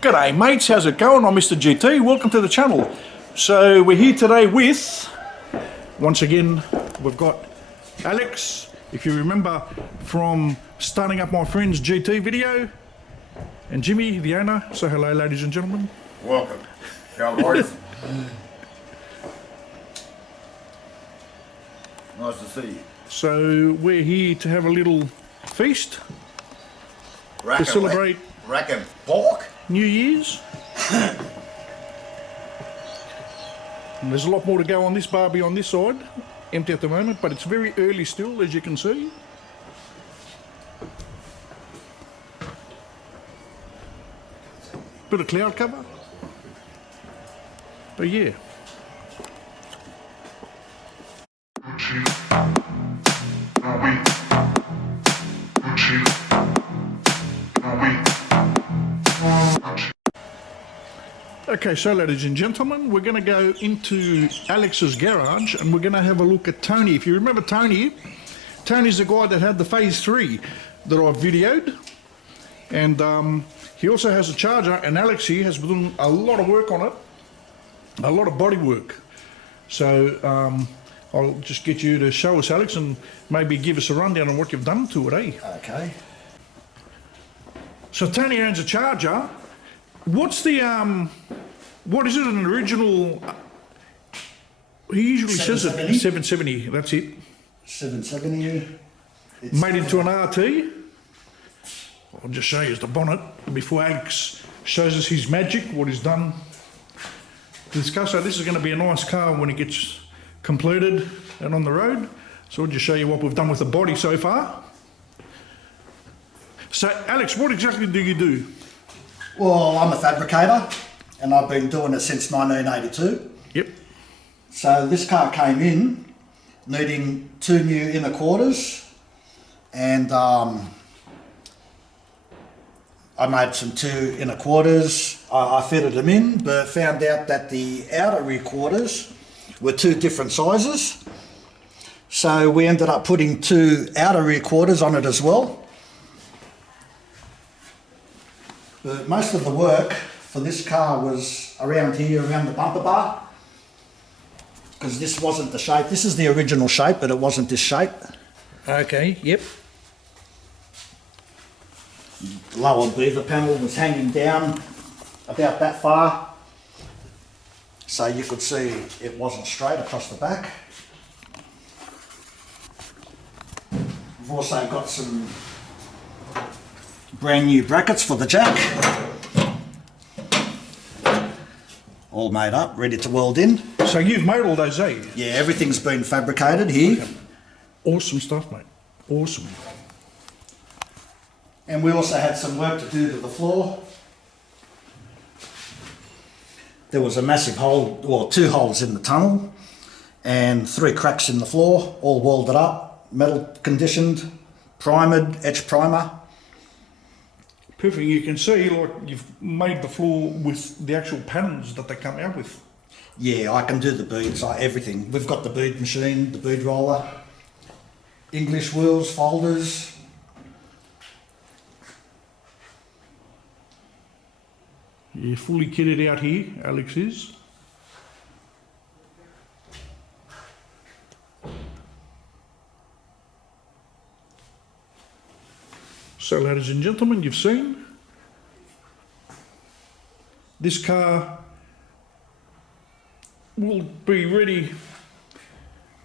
G'day mates, how's it going? I'm Mr. GT, welcome to the channel. So we're here today with, once again, we've got Alex, if you remember from starting up my friend's GT video, and Jimmy, the owner. Say hello ladies and gentlemen. Welcome, cowboys. Nice to see you. So we're here to have a little feast to celebrate rack and pork. New Year's. And there's a lot more to go on this barbie on this side, empty at the moment, but it's very early still, as you can see. Bit of cloud cover, but yeah. Okay, so ladies and gentlemen, we're going to go into Alex's garage and we're going to have a look at Tony. If you remember Tony, Tony's the guy that had the phase 3 that I videoed, and he also has a charger, and Alex here has been doing a lot of work on it, a lot of body work. So I'll just get you to show us, Alex, and maybe give us a rundown on what you've done to it, eh? Okay. So Tony owns a charger. What's the what is it, an original? He usually says it 770. That's it. 770. It's made into an RT. I'll just show you the bonnet before Alex shows us his magic, what he's done to this car. So this is going to be a nice car when it gets completed and on the road. So I'll just show you what we've done with the body so far. So Alex, what exactly do you do? Well, I'm a fabricator and I've been doing it since 1982. Yep. So this car came in needing 2 new inner quarters, and I made some 2 inner quarters. I fitted them in, but found out that the outer rear quarters were 2 different sizes. So we ended up putting 2 outer rear quarters on it as well. But most of the work for this car was around here, around the bumper bar, because this wasn't the shape. This is the original shape, but it wasn't this shape. Okay, yep. The lower beaver panel was hanging down about that far, so you could see it wasn't straight across the back. We've also got some brand new brackets for the jack, all made up, ready to weld in. So you've made all those, eh? Yeah, everything's been fabricated here. Okay. Awesome stuff, mate. Awesome. And we also had some work to do to the floor. There was a massive hole, or 2 holes in the tunnel, and 3 cracks in the floor, all welded up, metal conditioned, primered, etched primer. Perfect. You can see like you've made the floor with the actual patterns that they come out with. Yeah, I can do the beads, everything. We've got the bead machine, the bead roller, English wheels, folders. Yeah, fully kitted out here, Alex is. So ladies and gentlemen, you've seen this car will be ready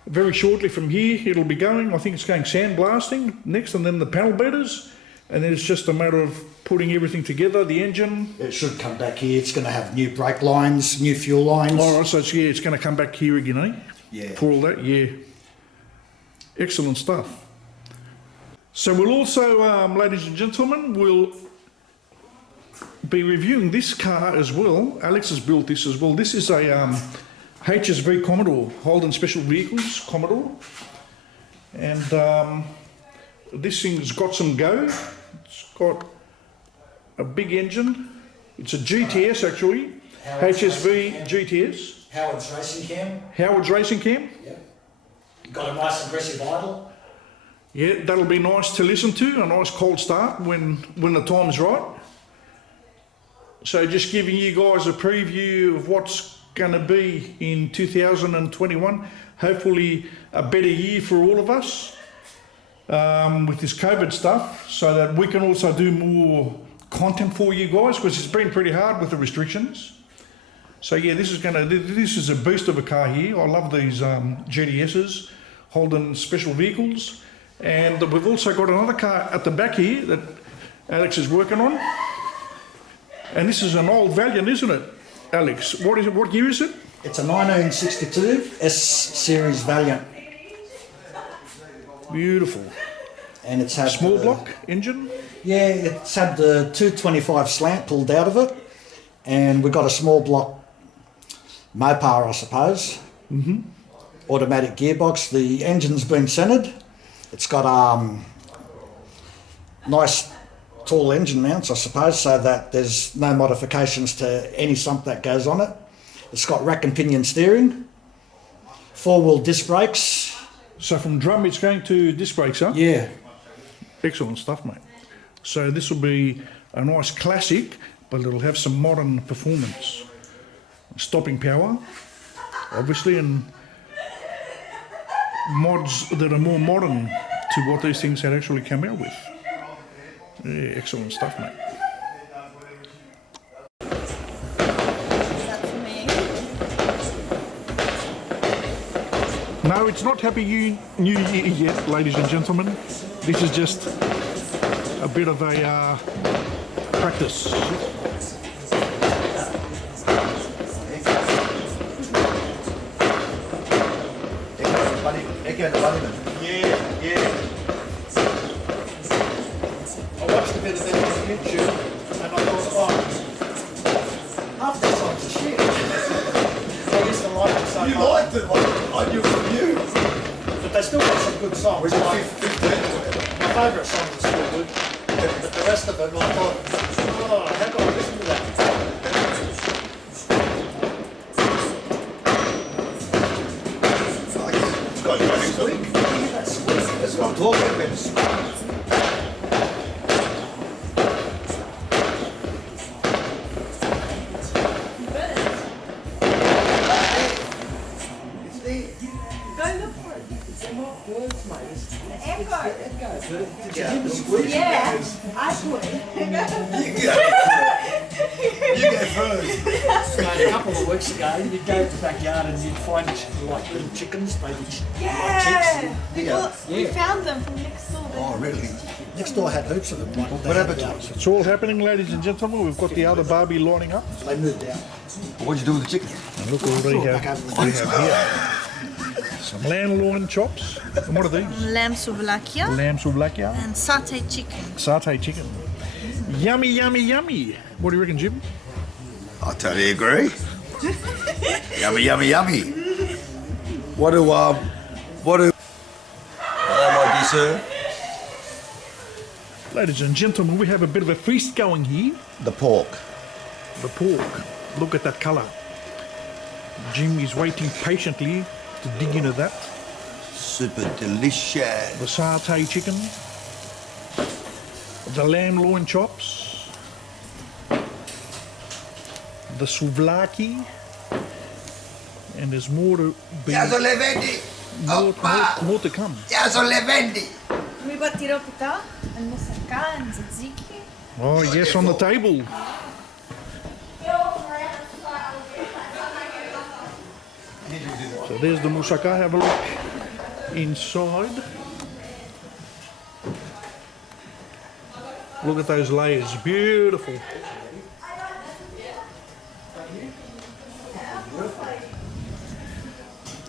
very shortly from here. It'll be going, I think it's going sandblasting next, and then the panel beaters, and then it's just a matter of putting everything together, the engine. It should come back here. It's going to have new brake lines, new fuel lines. All right, so it's going to come back here again, eh? Yeah. For all that, yeah. Excellent stuff. So we'll also, ladies and gentlemen, we'll be reviewing this car as well. Alex has built this as well. This is a HSV Commodore, Holden Special Vehicles Commodore. And this thing's got some go. It's got a big engine. It's a GTS actually, HSV GTS. Howard's Racing Cam. Howard's Racing Cam. Yep. Got a nice aggressive idle. Yeah, that'll be nice to listen to, a nice cold start when the time's right. So just giving you guys a preview of what's going to be in 2021. Hopefully a better year for all of us with this COVID stuff, so that we can also do more content for you guys, because it's been pretty hard with the restrictions. So yeah, this is a beast of a car here. I love these GTSs, Holden special vehicles. And we've also got another car at the back here that Alex is working on. And this is an old Valiant, isn't it, Alex? What is it? What year is it? It's a 1962 S series Valiant, Beautiful. and it's had Small block engine. Yeah, it's had the 225 slant pulled out of it, and we've got a small block Mopar, I suppose. Automatic gearbox. The engine's been centered. It's got nice tall engine mounts, I suppose, so that there's no modifications to any sump that goes on it. It's got rack and pinion steering, 4-wheel disc brakes. So from drum it's going to disc brakes, huh? Yeah, Excellent stuff, mate. So this will be a nice classic, but it'll have some modern performance. Stopping power, obviously, and mods that are more modern to what these things had actually come out with. Yeah, excellent stuff, mate. That's me. No, it's not Happy New Year yet, ladies and gentlemen. This is just a bit of a practice. yeah. I watched a bit of it on YouTube, and I thought, oh, half their songs are shit. I used to like it so You much. liked it, I knew it from you. But they still got some good songs. Was it Like, 15 or whatever? my favourite song is still good, but the rest of it, I thought, oh, how can I listen to that? It's got next week. That's what I'm talking about. It's there. Go look for it. They're not words, mate. The echo. Did you give a squeeze? Yeah, I would. You go first. A couple of weeks ago, you'd go to the backyard and you'd find like little chickens, baby chicks. Yeah. Well, we Yeah. found them from next door. Oh, really? Next door had heaps of them. Like, What happened to us? It's all happening, ladies and gentlemen. We've got the other Barbie lining up. They moved out. What'd you do with the chicken? And look what we have, Back over the here. Some lamb loin chops. And what are these? Lamb souvlakia Lamb souvlakia. and satay chicken. Satay chicken. Yummy, yummy, yummy. What do you reckon, Jim? I totally agree. Yummy, yummy, yummy. What do, hello, my dear sir. Ladies and gentlemen, we have a bit of a feast going here. The pork. The pork. Look at that colour. Jim is waiting patiently to dig into that. Super delicious. The satay chicken. The lamb loin chops. The souvlaki. And there's more to be. Yaso le vendi. More to come. Yaso le vendi. We got tiropita and moussaka and tzatziki. Oh yes, on the table. So there's the moussaka. Have a look inside. Look at those layers. Beautiful.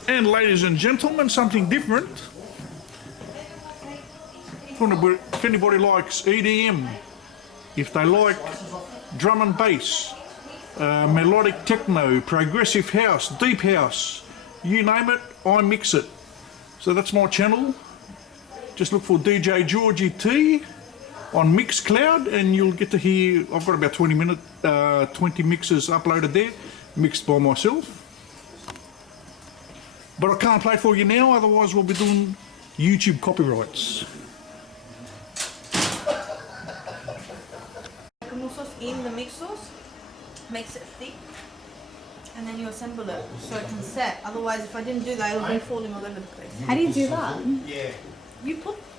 And ladies and gentlemen, something different. If anybody likes EDM, if they like drum and bass, melodic techno, progressive house, deep house, you name it, I mix it. So that's my channel. Just look for DJ Georgie T on Mixcloud and you'll get to hear, I've got about 20 mixes uploaded there, mixed by myself. But I can't play it for you now, otherwise we'll be doing YouTube copyrights. Como sauce in the mix sauce. makes it thick, and then you assemble it so it can set. Otherwise, if I didn't do that, it would be falling all over the place. How do you do that?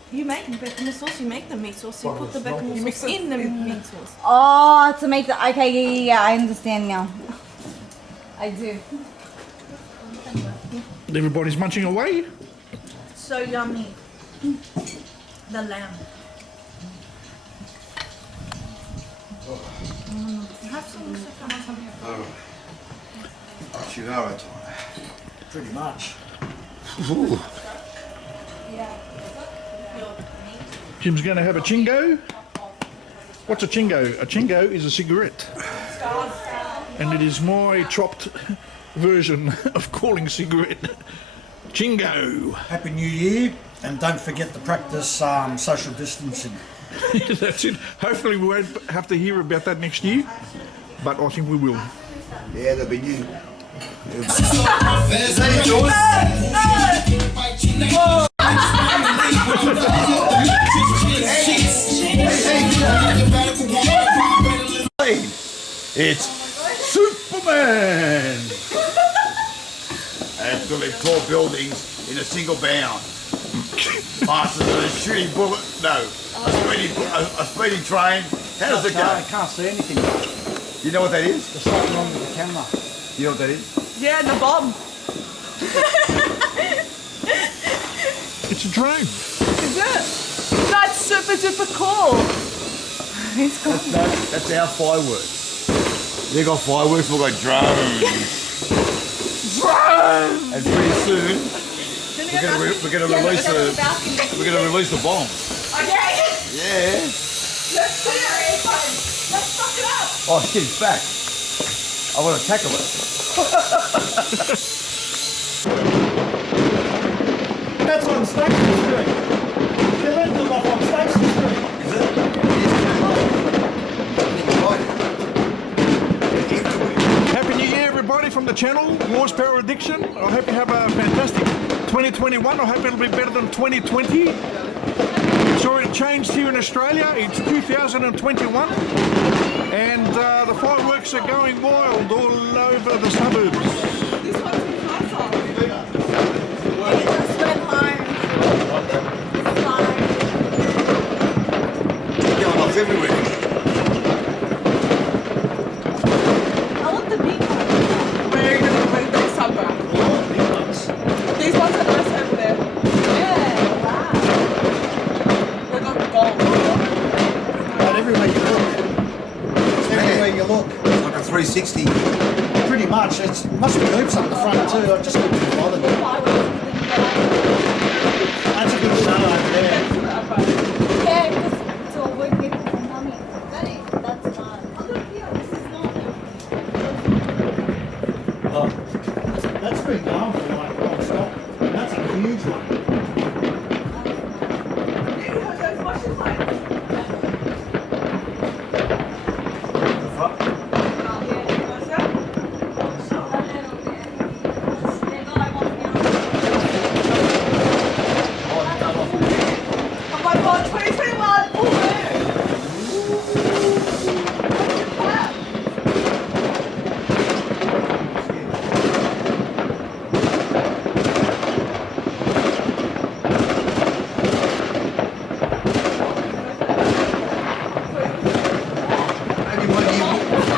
You make bechamel sauce. You make the meat sauce. You put the bechamel sauce in the meat sauce. Oh, to make the okay, yeah, I understand now. I do. Everybody's munching away. So yummy. The lamb. Have some Chigara time. Pretty much. Jim's going to have a chingo. What's a chingo? A chingo is a cigarette. And it is my chopped version of calling cigarette chingo. Happy New Year, and don't forget to practice social distancing. That's it. Hopefully we won't have to hear about that next year, but I think we will. Yeah, there'll be new. It's Superman! Absolutely tall buildings in a single bound. Faster than a shooting bullet. No, a speeding train. How does it go? I can't see anything. You know what that is? There's something wrong with the camera. You know what that is? Yeah, the bomb. It's a drone. Is it? That's super duper cool. It's cool. That's our fireworks. They got fireworks, we've got drones. Drones. And pretty soon we're gonna release the bombs. Okay. Yeah. Let's put it in. Let's fuck it up. Oh shit, it's back. I want to tackle it. That's on Stacey Street. You let them off on Stacey Street. Is it? Happy New Year, everybody, from the channel, Wars Power Addiction. I hope you have a fantastic 2021. I hope it'll be better than 2020. It's already changed here in Australia. It's 2021. And the fireworks are going wild all over the suburbs. This one's in Castle. It just went home. It's fine. Going off everywhere. I want the big one. We're going to bring those somewhere. These ones are nice over there. Yeah, wow. We got the gold. But everywhere you look. Everywhere you look. It's like a 360. Pretty much. It must be hoops up the front too. I just couldn't be bothered. That's a good show over there. Yeah, because it's all wood people from Mummy. That's fine. Oh, look here, this is not. Oh, that's been going for like non-stop. That's a huge one. Oh my god, 2021! Oh, Only 1 year.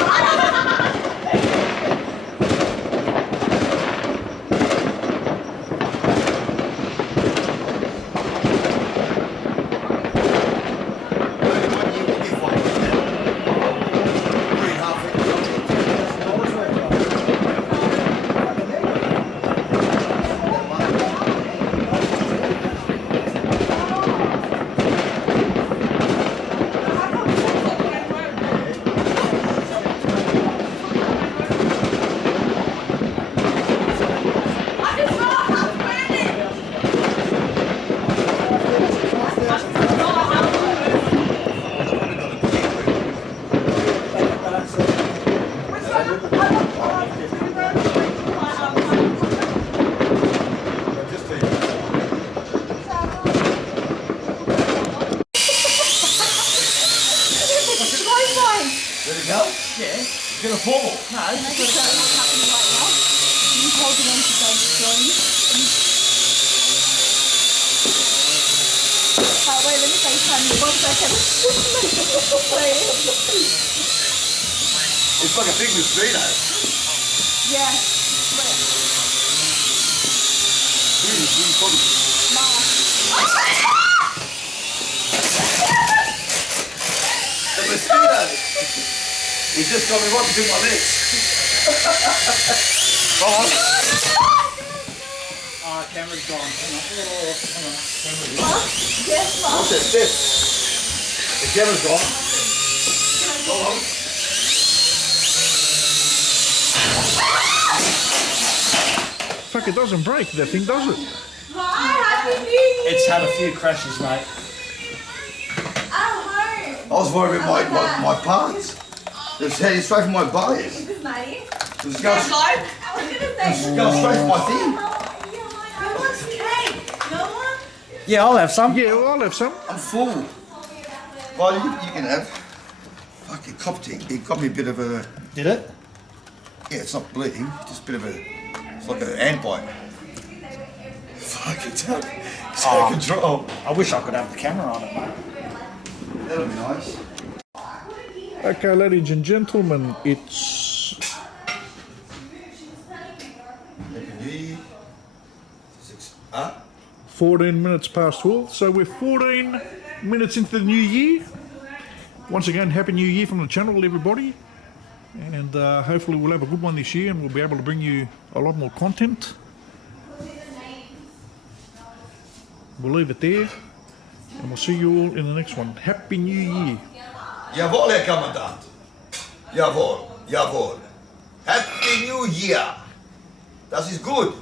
Get a formal. No, I just don't know what's happening right now. You holding on to those joints. Wait, let me FaceTime you 1 second. Please. It's like a big mosquito. Yeah. Wait. Who's talking? The mosquito. He just got me right between my legs. Oh, camera's gone. Hang on. Yes, Mom. What's that step? The camera's gone. Go on. Fuck, it doesn't break, that thing, does it? Hi, Happy New Year. It's had a few crashes, mate. I'm home. I was worried about my parts. It was heading straight for my body. Is this Maddie? It was going, I was gonna say. going straight for my thing. Who wants cake? No one? Yeah, I'll have some. Yeah, well, I'll have some. I'm full. Well, you can have. Fuck, it got me a bit of a. Did it? Yeah, it's not bleeding, just a bit of a. It's like an ant bite. Fuck, it's out of control. I wish I could have the camera on it, mate. That'll be nice. Okay, ladies and gentlemen, it's Happy New Year. 14 minutes past 12, so we're 14 minutes into the new year. Once again, Happy New Year from the channel, everybody. And hopefully we'll have a good one this year and we'll be able to bring you a lot more content. We'll leave it there and we'll see you all in the next one. Happy New Year. Jawohl, Herr Kommandant. Jawohl, jawohl. Happy New Year. Das ist gut.